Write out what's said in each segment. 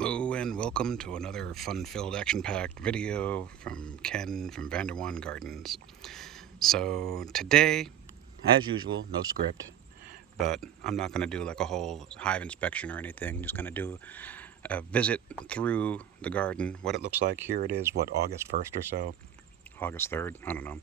Hello and welcome to another fun-filled, action-packed video from Ken from Vanderwan Gardens. So today, as usual, no script, but I'm not going to do like a whole hive inspection or anything. Just going to do a visit through the garden, what it looks like. Here it is, August 1st or so, August 3rd, I don't know.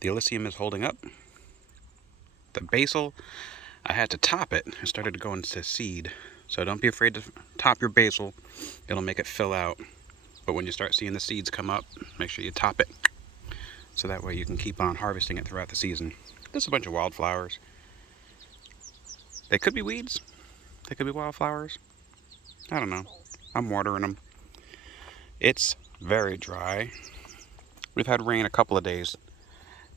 The Elysium is holding up. The basil, I had to top it. It started to go into seed. So don't be afraid to top your basil. It'll make it fill out. But when you start seeing the seeds come up, make sure you top it. So that way you can keep on harvesting it throughout the season. There's a bunch of wildflowers. They could be weeds. They could be wildflowers. I don't know. I'm watering them. It's very dry. We've had rain a couple of days.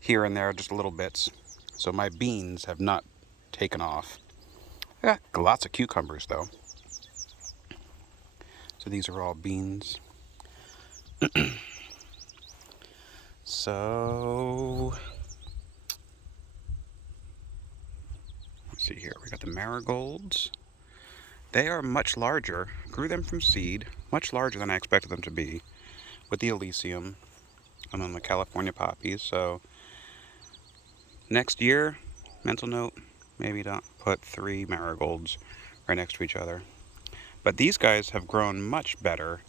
Here and there, just little bits. So my beans have not taken off. I got lots of cucumbers though. So these are all beans. So let's see here. We got the marigolds. They are much larger. Grew them from seed, much larger than I expected them to be, with the Elysium and then the California poppies. So next year, mental note, maybe don't put 3 marigolds right next to each other. But these guys have grown much better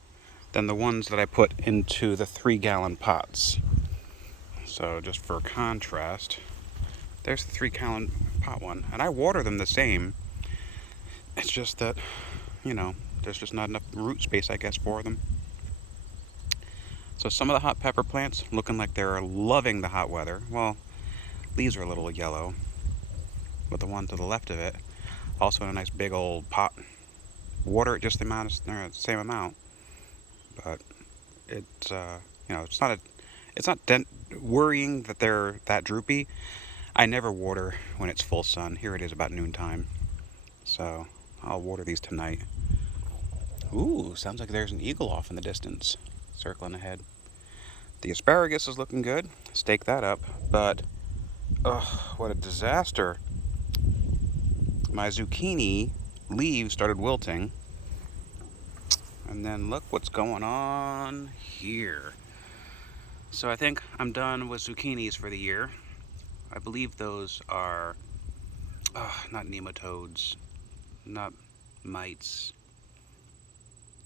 than the ones that I put into the 3-gallon pots. So just for contrast, there's the 3-gallon pot one. And I water them the same. It's just that, there's just not enough root space, I guess, for them. So some of the hot pepper plants looking like they're loving the hot weather. Well, leaves are a little yellow, but the one to the left of it, also in a nice big old pot. Water it just the same amount, but it's it's not worrying that they're that droopy. I never water when it's full sun. Here it is about noontime, so I'll water these tonight. Ooh, sounds like there's an eagle off in the distance, circling ahead. The asparagus is looking good. Stake that up, but what a disaster. My zucchini leaves started wilting. And then look what's going on here. So I think I'm done with zucchinis for the year. I believe those are not nematodes, not mites.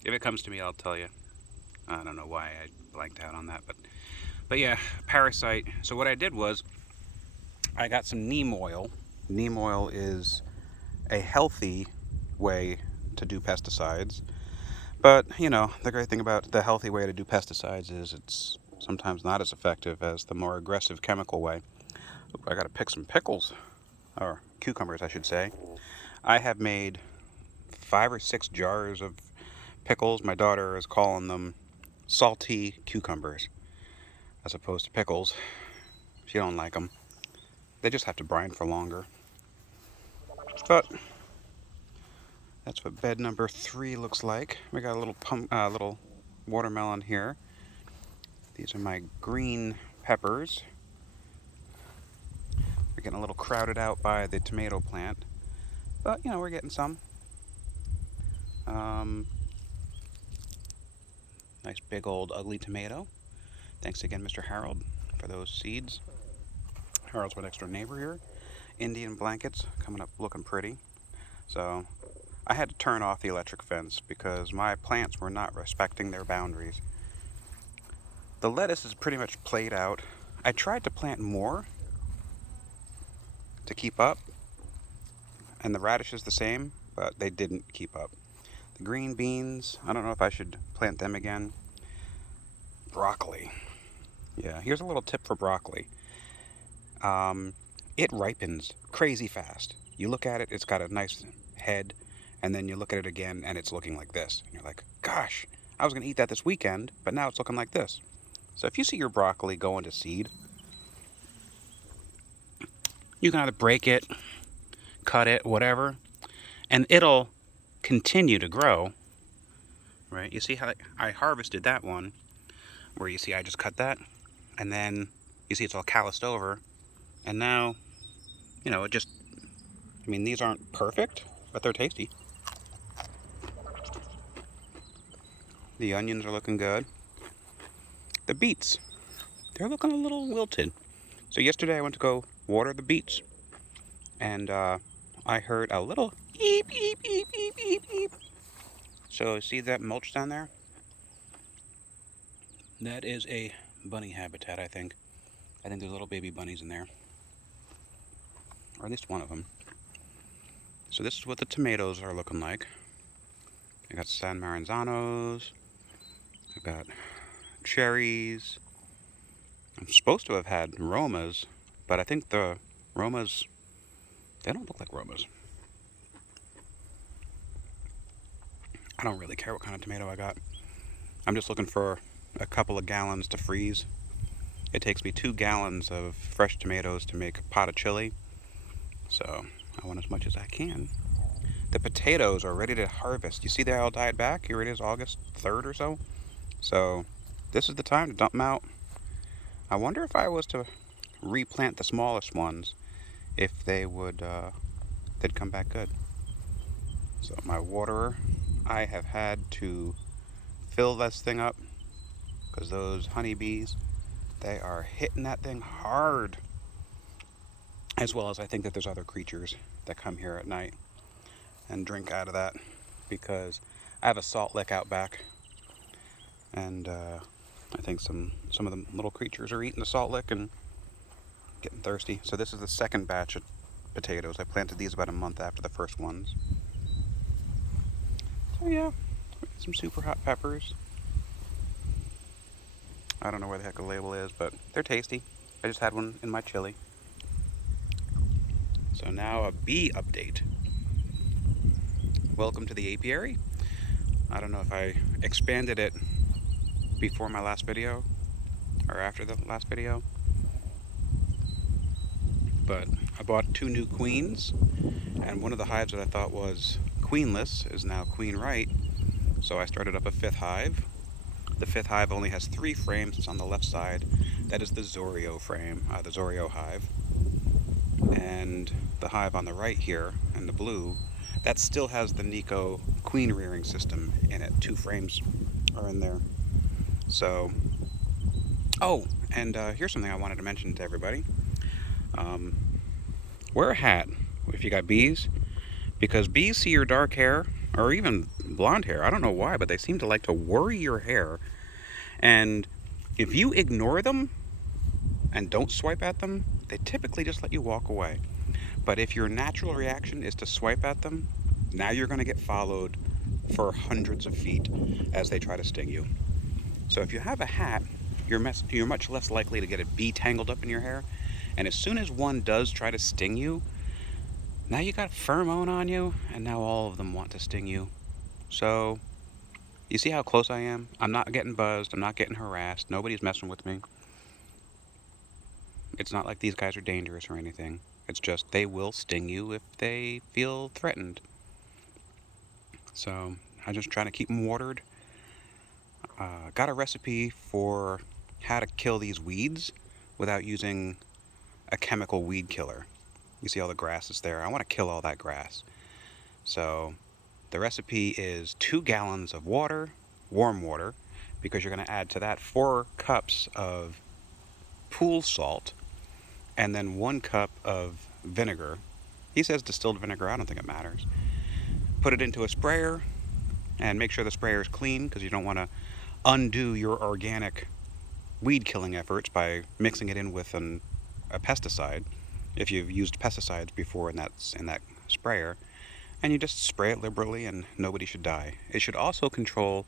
If it comes to me, I'll tell you. I don't know why I blanked out on that, but yeah, parasite. So what I did was I got some neem oil. Neem oil is a healthy way to do pesticides. But, the great thing about the healthy way to do pesticides is it's sometimes not as effective as the more aggressive chemical way. Ooh, I gotta pick some pickles, or cucumbers, I should say. I have made 5 or 6 jars of pickles. My daughter is calling them salty cucumbers, as opposed to pickles. She don't like them. They just have to brine for longer. But that's what bed number 3 looks like. We got a little watermelon here. These are my green peppers. We're getting a little crowded out by the tomato plant, but we're getting some. Nice big old ugly tomato. Thanks again, Mr. Harold, for those seeds. Harold's my next door neighbor here. Indian blankets coming up looking pretty. So I had to turn off the electric fence because my plants were not respecting their boundaries. The lettuce is pretty much played out. I tried to plant more to keep up, and the radish is the same, but they didn't keep up. The green beans, I don't know if I should plant them again. Broccoli. Yeah, here's a little tip for broccoli. It ripens crazy fast. You look at it, it's got a nice head, and then you look at it again, and it's looking like this. And you're like, gosh, I was going to eat that this weekend, but now it's looking like this. So if you see your broccoli go into seed, you can either break it, cut it, whatever, and it'll continue to grow, right? You see how I harvested that one, where you see I just cut that, and then you see it's all calloused over, and now, these aren't perfect, but they're tasty. The onions are looking good. The beets, they're looking a little wilted. So yesterday I went to go water the beets, and I heard a little eep, eep, eep, eep, eep, eep. So see that mulch down there? That is a bunny habitat, I think. I think there's little baby bunnies in there, or at least one of them. So this is what the tomatoes are looking like. I got San Maranzanos. I've got cherries. I'm supposed to have had Romas, but I think the Romas, they don't look like Romas. I don't really care what kind of tomato I got. I'm just looking for a couple of gallons to freeze. It takes me 2 gallons of fresh tomatoes to make a pot of chili, so I want as much as I can. The potatoes are ready to harvest. You see they all died back? Here it is, August 3rd or so. So this is the time to dump them out. I wonder if I was to replant the smallest ones, if they'd come back good. So my waterer, I have had to fill this thing up because those honeybees, they are hitting that thing hard. As well as I think that there's other creatures that come here at night and drink out of that, because I have a salt lick out back, and I think some of the little creatures are eating the salt lick and getting thirsty. So this is the second batch of potatoes. I planted these about a month after the first ones. So yeah, some super hot peppers. I don't know where the heck the label is, but they're tasty. I just had one in my chili. So now a bee update. Welcome to the apiary. I don't know if I expanded it before my last video or after the last video, but I bought 2 new queens, and one of the hives that I thought was queenless is now queen right. So I started up a 5th hive. The 5th hive only has 3 frames. It's on the left side. That is the Zoreo frame, the Zoreo hive. And the hive on the right here, in the blue, that still has the Nico queen rearing system in it. 2 frames are in there. So, oh, and here's something I wanted to mention to everybody. Wear a hat if you got bees, because bees see your dark hair, or even blonde hair. I don't know why, but they seem to like to worry your hair. And if you ignore them and don't swipe at them, they typically just let you walk away. But if your natural reaction is to swipe at them, now you're going to get followed for hundreds of feet as they try to sting you. So if you have a hat, you're much less likely to get a bee tangled up in your hair. And as soon as one does try to sting you, now you got pheromone on you, and now all of them want to sting you. So you see how close I am? I'm not getting buzzed. I'm not getting harassed. Nobody's messing with me. It's not like these guys are dangerous or anything. It's just they will sting you if they feel threatened. So I'm just trying to keep them watered. Got a recipe for how to kill these weeds without using a chemical weed killer. You see all the grass is there. I want to kill all that grass. So the recipe is 2 gallons of water, warm water, because you're going to add to that 4 cups of pool salt, and then 1 cup of vinegar. He says distilled vinegar. I don't think it matters. Put it into a sprayer and make sure the sprayer is clean, because you don't want to undo your organic weed killing efforts by mixing it in with a pesticide, if you've used pesticides before in that sprayer. And you just spray it liberally, and nobody should die. It should also control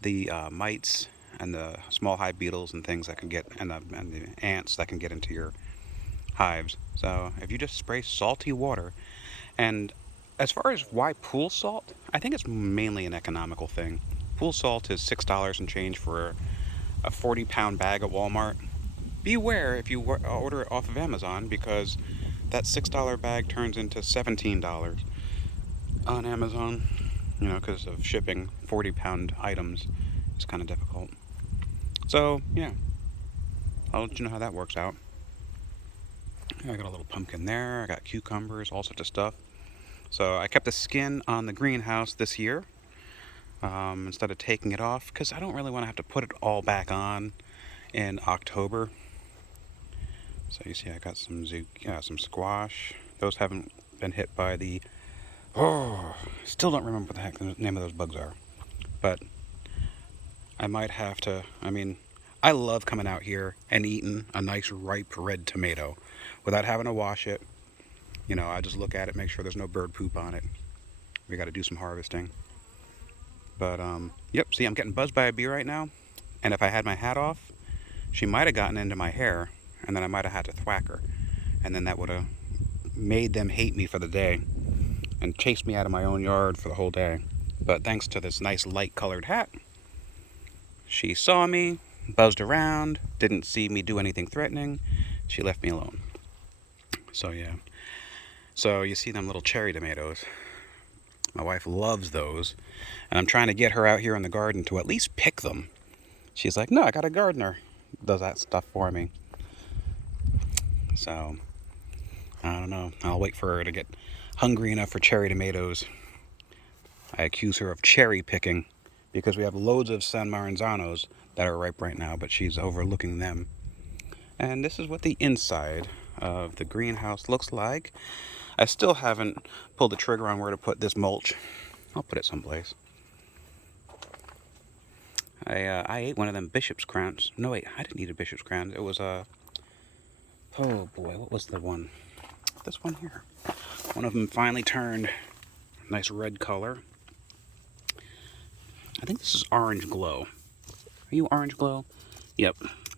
the mites and the small hive beetles and things that can get, and the ants that can get into your hives. So if you just spray salty water, and as far as why pool salt, I think it's mainly an economical thing. Pool salt is $6 and change for a 40-pound bag at Walmart. Beware if you order it off of Amazon, because that $6 bag turns into $17 on Amazon, because of shipping 40-pound items. It's kind of difficult. So, yeah, I'll let you know how that works out. I got a little pumpkin there. I got cucumbers, all sorts of stuff. So I kept the skin on the greenhouse this year. instead of taking it off, because I don't really want to have to put it all back on in October. So you see I got some squash. Those haven't been hit by the... Oh, still don't remember what the heck the name of those bugs are. But I might have to... I mean, I love coming out here and eating a nice ripe red tomato without having to wash it. You know, I just look at it, make sure there's no bird poop on it. We got to do some harvesting. But, yep, see, I'm getting buzzed by a bee right now. And if I had my hat off, she might have gotten into my hair, and then I might have had to thwack her. And then that would have made them hate me for the day and chased me out of my own yard for the whole day. But thanks to this nice light-colored hat, she saw me, buzzed around, didn't see me do anything threatening. She left me alone. So, yeah. So, you see them little cherry tomatoes. My wife loves those. And I'm trying to get her out here in the garden to at least pick them. She's like, no, I got a gardener. Does that stuff for me. So, I don't know. I'll wait for her to get hungry enough for cherry tomatoes. I accuse her of cherry picking because we have loads of San Maranzanos that are ripe right now, but she's overlooking them. And this is what the inside of the greenhouse looks like. I still haven't pulled the trigger on where to put this mulch. I'll put it someplace. I ate one of them bishop's crowns. No, wait, I didn't eat a bishop's crown. It was a... Oh, boy, what was the one? This one here. One of them finally turned a nice red color. I think this is Orange Glow. Are you Orange Glow? Yep.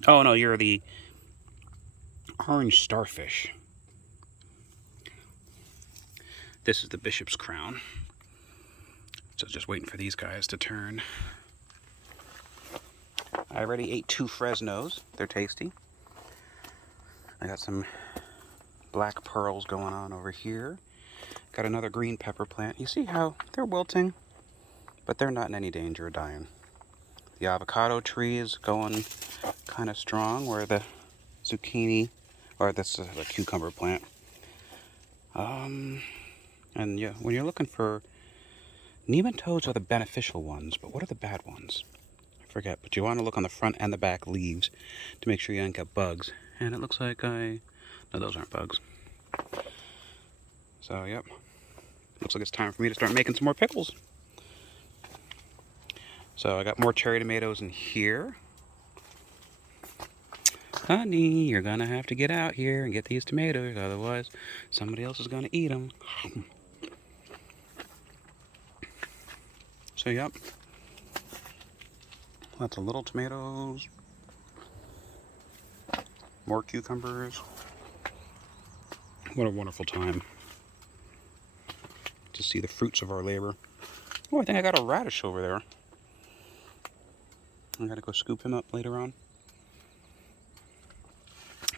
Oh, no, you're the Orange Starfish. This is the Bishop's Crown. So just waiting for these guys to turn. I already ate 2 Fresnos. They're tasty. I got some black pearls going on over here. Got another green pepper plant. You see how they're wilting, but they're not in any danger of dying. The avocado tree is going kind of strong, where the zucchini, or this is a cucumber plant. And yeah, when you're looking for nematodes are the beneficial ones, but what are the bad ones? I forget, but you want to look on the front and the back leaves to make sure you don't get bugs. And it looks like no, those aren't bugs. So, yep. Looks like it's time for me to start making some more pickles. So, I got more cherry tomatoes in here. Honey, you're gonna have to get out here and get these tomatoes, otherwise somebody else is gonna eat them. So, yep. Lots of little tomatoes. More cucumbers. What a wonderful time to see the fruits of our labor. Oh, I think I got a radish over there. I gotta go scoop him up later on.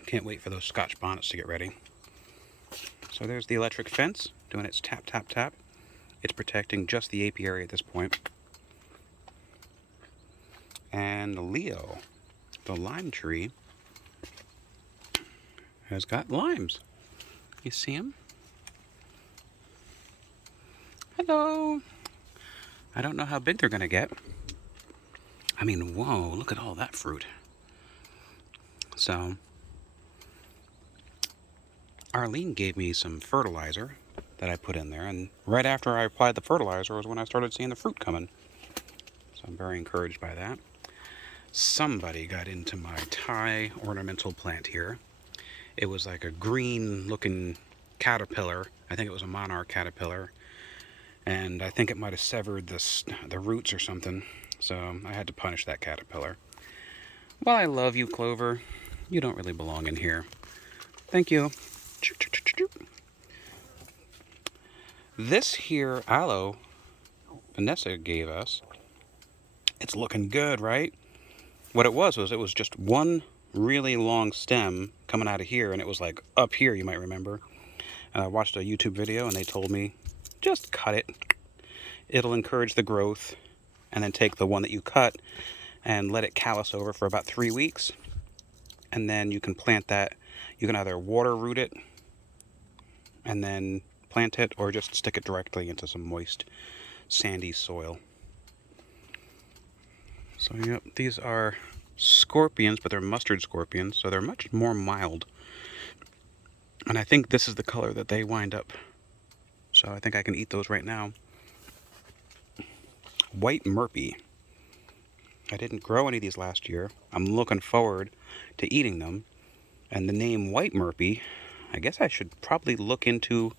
Can't wait for those Scotch bonnets to get ready. So there's the electric fence doing its tap, tap, tap. It's protecting just the apiary at this point. And Leo, the lime tree, has got limes. You see him? Hello. I don't know how big they're gonna get. I mean, whoa, look at all that fruit. So, Arlene gave me some fertilizer that I put in there, and right after I applied the fertilizer was when I started seeing the fruit coming. So I'm very encouraged by that. Somebody got into my Thai ornamental plant here. It was like a green looking caterpillar. I think it was a monarch caterpillar. And I think it might have severed the roots or something. So I had to punish that caterpillar. Well, I love you, Clover. You don't really belong in here. Thank you. This here aloe Vanessa gave us, it's looking good, right? What it was just one really long stem coming out of here, and it was like up here, you might remember. I watched a YouTube video and they told me, just cut it. It'll encourage the growth, and then take the one that you cut and let it callus over for about 3 weeks. And then you can plant that. You can either water root it and then plant it, or just stick it directly into some moist, sandy soil. So yep, these are scorpions, but they're mustard scorpions, so they're much more mild. And I think this is the color that they wind up. So I think I can eat those right now. White Murphy. I didn't grow any of these last year. I'm looking forward to eating them. And the name White Murphy, I guess I should probably look into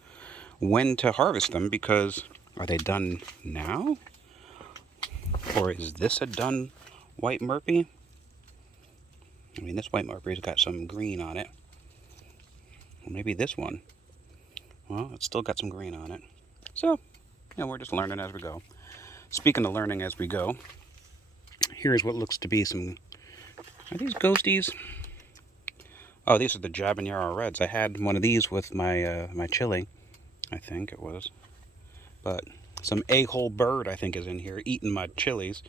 when to harvest them, because are they done now? Or is this a done White Murphy? I mean, this White Murphy's got some green on it. Or maybe this one. Well, it's still got some green on it. So, we're just learning as we go. Speaking of learning as we go, here's what looks to be some... Are these ghosties? Oh, these are the Jabinara Reds. I had one of these with my my chili, I think it was. But some a-hole bird, I think, is in here eating my chilies.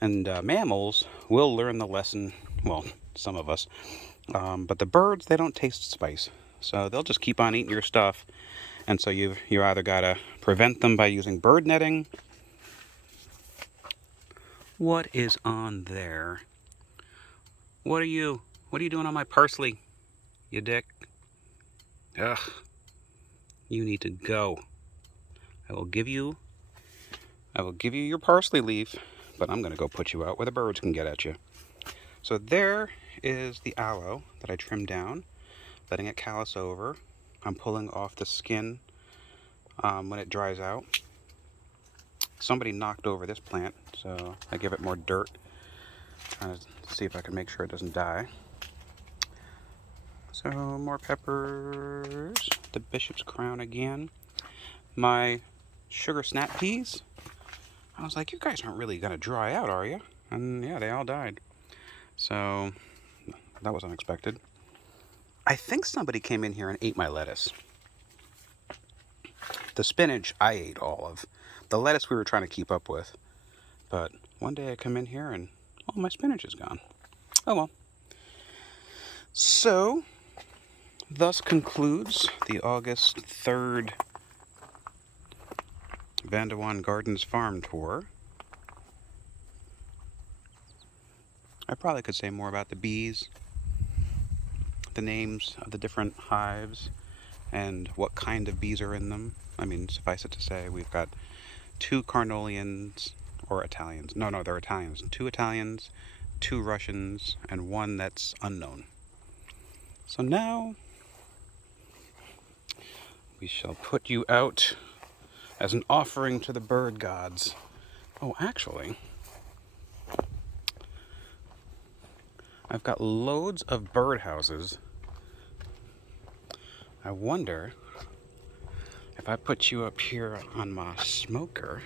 And mammals will learn the lesson, well, some of us. But the birds, they don't taste spice. So they'll just keep on eating your stuff. And so you either got to prevent them by using bird netting. What is on there? What are you doing on my parsley, you dick? Ugh. You need to go. I will give you your parsley leaf, but I'm going to go put you out where the birds can get at you. So there is the aloe that I trimmed down, letting it callus over. I'm pulling off the skin when it dries out. Somebody knocked over this plant, so I give it more dirt, trying to see if I can make sure it doesn't die. So more peppers, the bishop's crown again. My sugar snap peas. I was like, you guys aren't really going to dry out, are you? And yeah, they all died. So that was unexpected. I think somebody came in here and ate my lettuce. The spinach I ate all of. The lettuce we were trying to keep up with. But one day I come in here and all my spinach is gone. Oh well. So, thus concludes the August 3rd Vandewan Gardens farm tour. I probably could say more about the bees, the names of the different hives, and what kind of bees are in them. I mean, suffice it to say, we've got 2 Carnolians, or Italians. No, they're Italians. 2 Italians, 2 Russians, and 1 that's unknown. So now, we shall put you out as an offering to the bird gods. Oh, actually, I've got loads of birdhouses. I wonder if I put you up here on my smoker.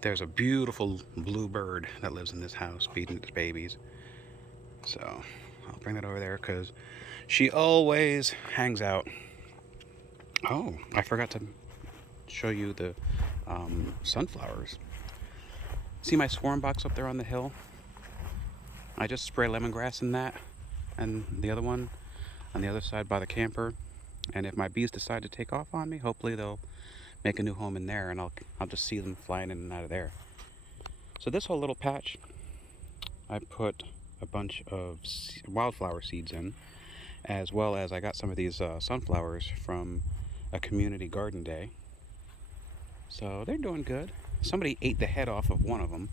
There's a beautiful blue bird that lives in this house feeding its babies. So I'll bring that over there because she always hangs out. Oh, I forgot to show you the sunflowers. See my swarm box up there on the hill? I just spray lemongrass in that, and the other one on the other side by the camper. And if my bees decide to take off on me, hopefully they'll make a new home in there, and I'll just see them flying in and out of there. So this whole little patch, I put a bunch of wildflower seeds in, as well as I got some of these sunflowers from a community garden day. So they're doing good. Somebody ate the head off of one of them.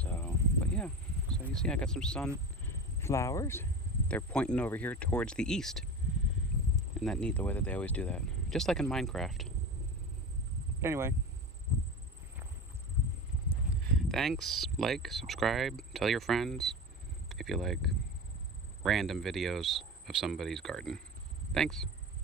So, but yeah. So you see I got some sunflowers. They're pointing over here towards the east. Isn't that neat the way that they always do that? Just like in Minecraft. Anyway. Thanks. Like, subscribe, tell your friends if you like random videos of somebody's garden. Thanks.